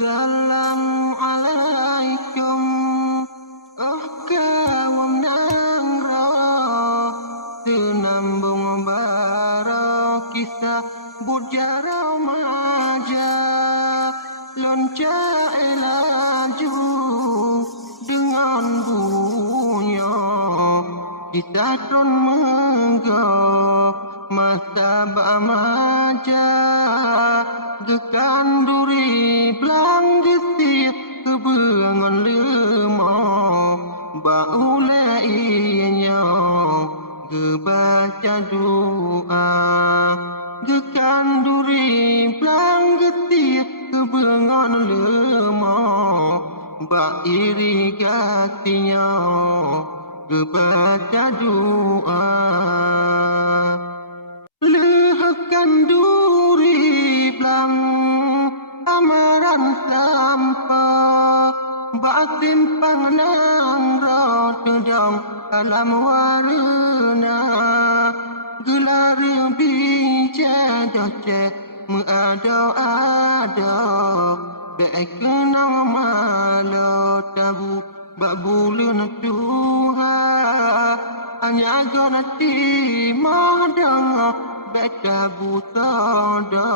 Assalamualaikum. Oh kawam nang roh senambung baro kisah bujara madja loncat laju dengan bunyo kita tron menggok mata bamaja gekan duri belang getir kebangun lemah baule ianya gebaca doa gekan duri belang getir kebangun lemah ba irigasinya gebaca doa lehakan duri belang amaran sampah batin pangnang rodong alam warna gelar bija doce meado-ado baik kenang malo tabu babulun Tuhan hanya ganti madang beta butodo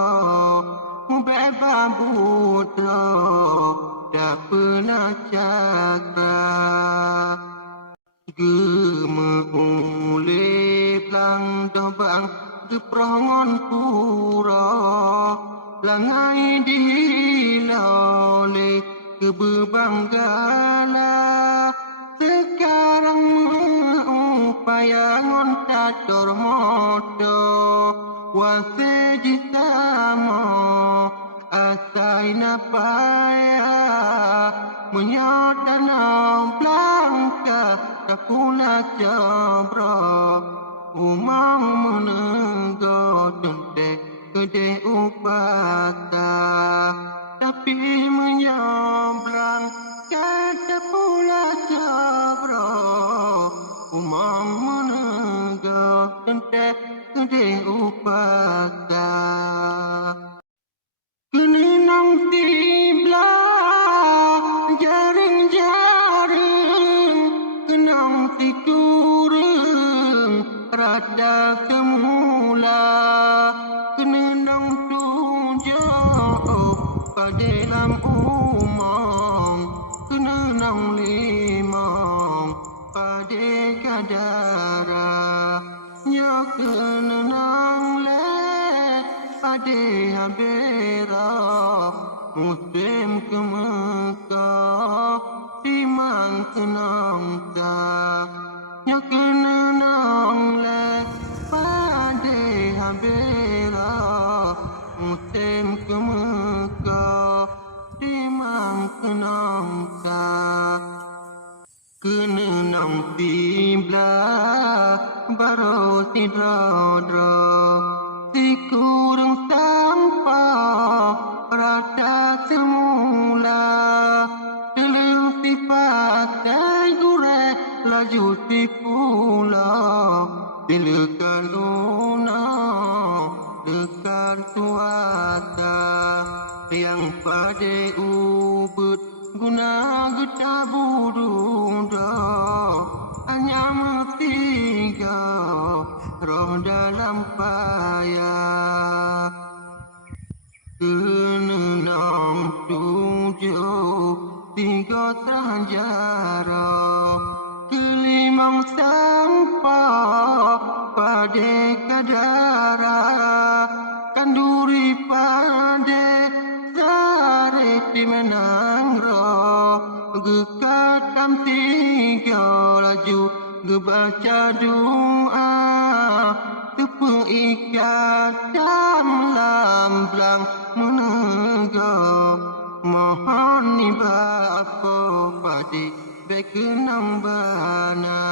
beba buto dah pernah cakap gemulai belang dobang geperongon pura langai diloleh kebebanggala sekarang upaya ngontak dormoto wasejitamo asai napaya menyodanau belangka tak pula jabra umang menegak dendek gede upata tapi menyablang kata pula jabra umang menegak dendek gede upata kenang tibla jaring-jaring kenang tikureng rada semula kenang tujuh pada dalam umang kenang limang pada kadara nya kenang pada habera musim ke Mekah timang kenang tak nya kenang pada habera musim ke Mekah timang kenang tak kenang tibla baru tidra kurang tanpa rata semula dalam sifat gure laju tipula dilekan luna dekat tuata yang pada ubud guna geta burung hanya metiga roh dalam payah kenang tujuh tiga terjara kelimang sampah pada kadara kanduri pada sare di menang roh gekatam tiga laju gebaca doa tepu ikat dalam belang menegak mohon ni bapa padi baik kenang bana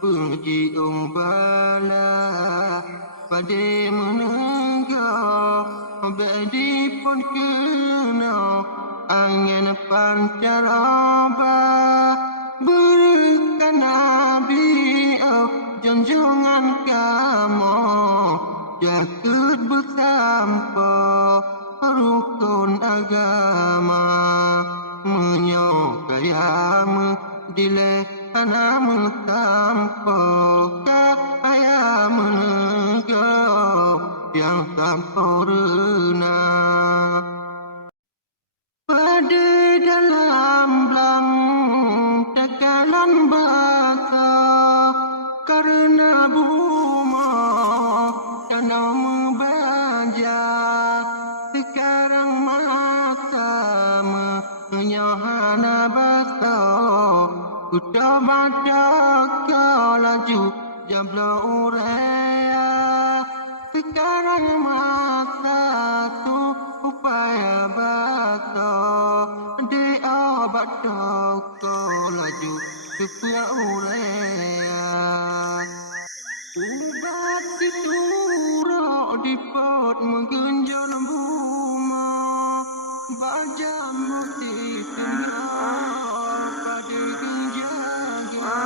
benci bala pada menegak badi pun kena angin pancaraba berikan Nabi junjungan kamu jaket bersampa rukun agama tanpa kaya menegak yang tanpa renang. Pada dalam belang tekanan bahasa karena buma tanah membajak. Sekarang mata menyahana basa ku tak baca kau laju jabla urea. Sekarang masa tu upaya basa dia baca kau laju supaya urea. Ubat itu roh di pot menggenjot buma baja mesti tinggal pada genjaga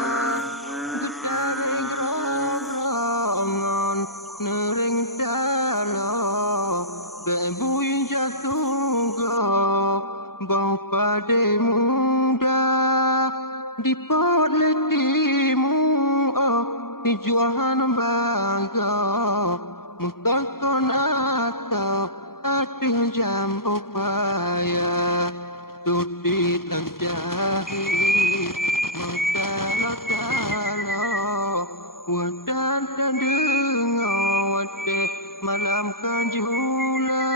getare gerangan nering tala bebuin jatuh bau pada muda di pot letimu Tujuan bangga Mutakon atau hati jam upaya Tuti dan jahit Mengkala-kala Wadan dan dengar Wadah malam kanjula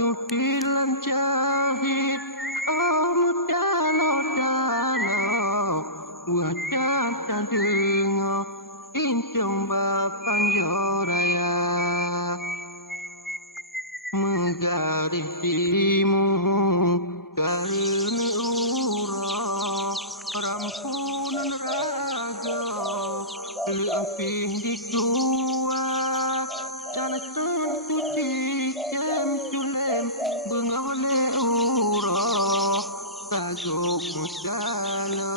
Tuti dan jahit Oh mudala-dala Wadan dan dengar Intung bapan joraya Menggaris dirimu Karena urah Rampunan raga Lebih di tua Dan tentu jam tulem Bengawale urah Saguk musala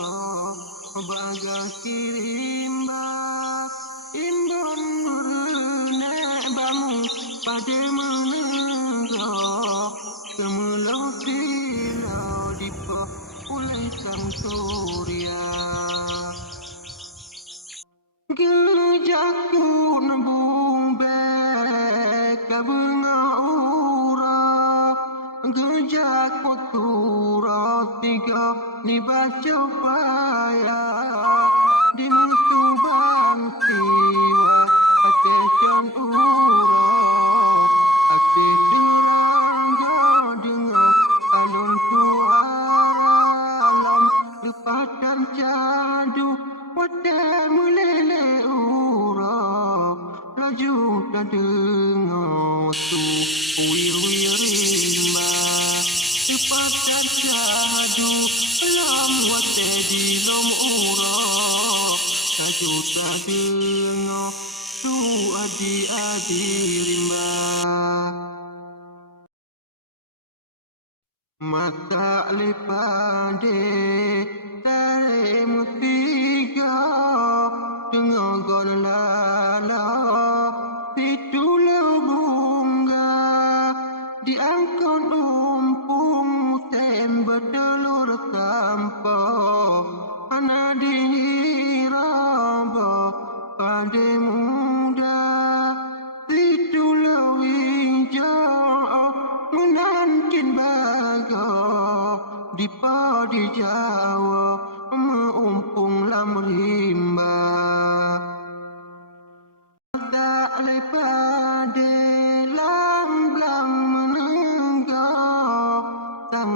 Bagai kirimba Indon merenak bamu pada menegak Kemelau silau di ulai sang surya Gejakku nabung bek kabunga ura Gejakku turut tiga dibaca paya Di musuh bangsiwa Atesan ura Ate terangga dengar alun kualam Lepatan cadu Wadah melele ura Laju dan dengar tu Wir-wir rimba Lepatan cadu Lam wadah di lom ura Laju tak dengar tu adi-adi rimba Mata lepade Tare mutiga Dengar gol lala Situlau bunga Diangkut umpung Tem bertelur tanpa Ana diraba Pada muda Situlau hijau Menankin baga Di padi Jawa Meumpung lam rimba Tak lepade Lam-lam menenggak Sang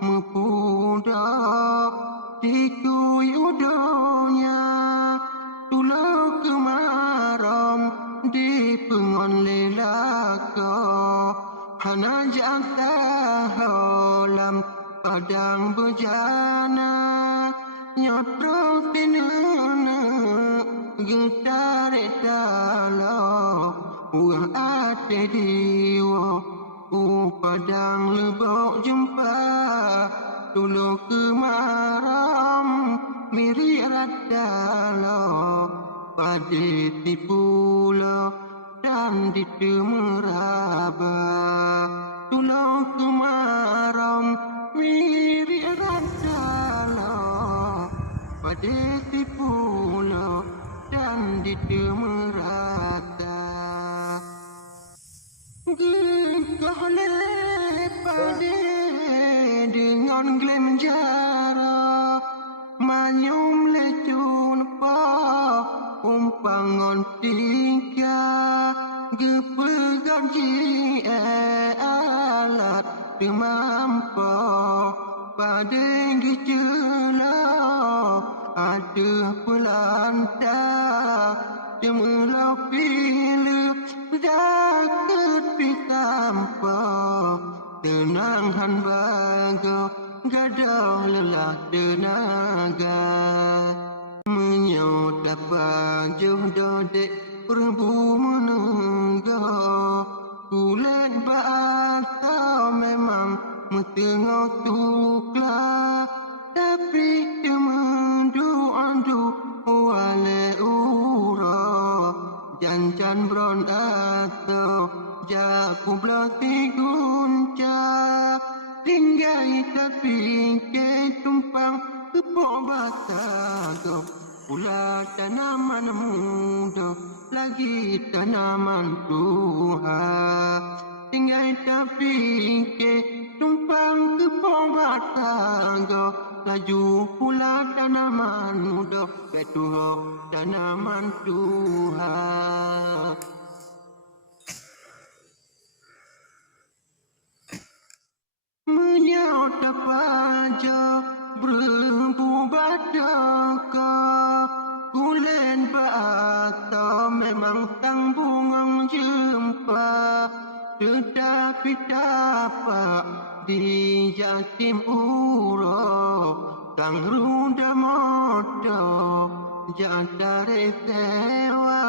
mepudak Dikui udonya Tulau kemaram Di pengon lelaka Hana jangka holam Padang bejana Nyotrok tinana Getarik dalam Uang ate diwa Padang lebok jumpa Tulu kemaram Miri radala Padi tipula Dan ditemeraba Tulu kemaram Miri radala pada si pulau dan ditemerata. Gekah lepade dengan glem jara, manyum lecun pa umpangon tiga, gepegang ji alat temampa pada gijela ada pelanta cemelau pilih jaket pitampa tenang han baga gadah lelah tenaga menyot dapat jodoh dek perbu menunggu kulit bata memang metengah tuklah tapi mendu-andu wale ura janjan bron atau jaku belati gunca tinggai tapi ke tumpang kepok batagop pula tanaman muda lagi tanaman Tuhan tinggai tapi ke tumpang kepok batagop laju pula tanaman muda betuh tanaman Tuhan. Menyau tapaja berempu badaka kulen bata memang tanggungang jempa tetapi tapak di jatim uro tang ruda modo jantare tewa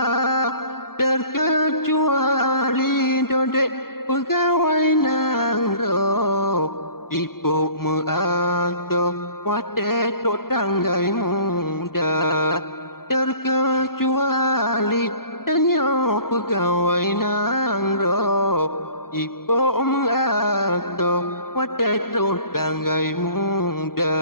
terkecuali dodek pegawai nangro ipuk meato wate tok tanggai muda terkecuali danyo pegawai nangro ipuk meato wate tok tanggai muda.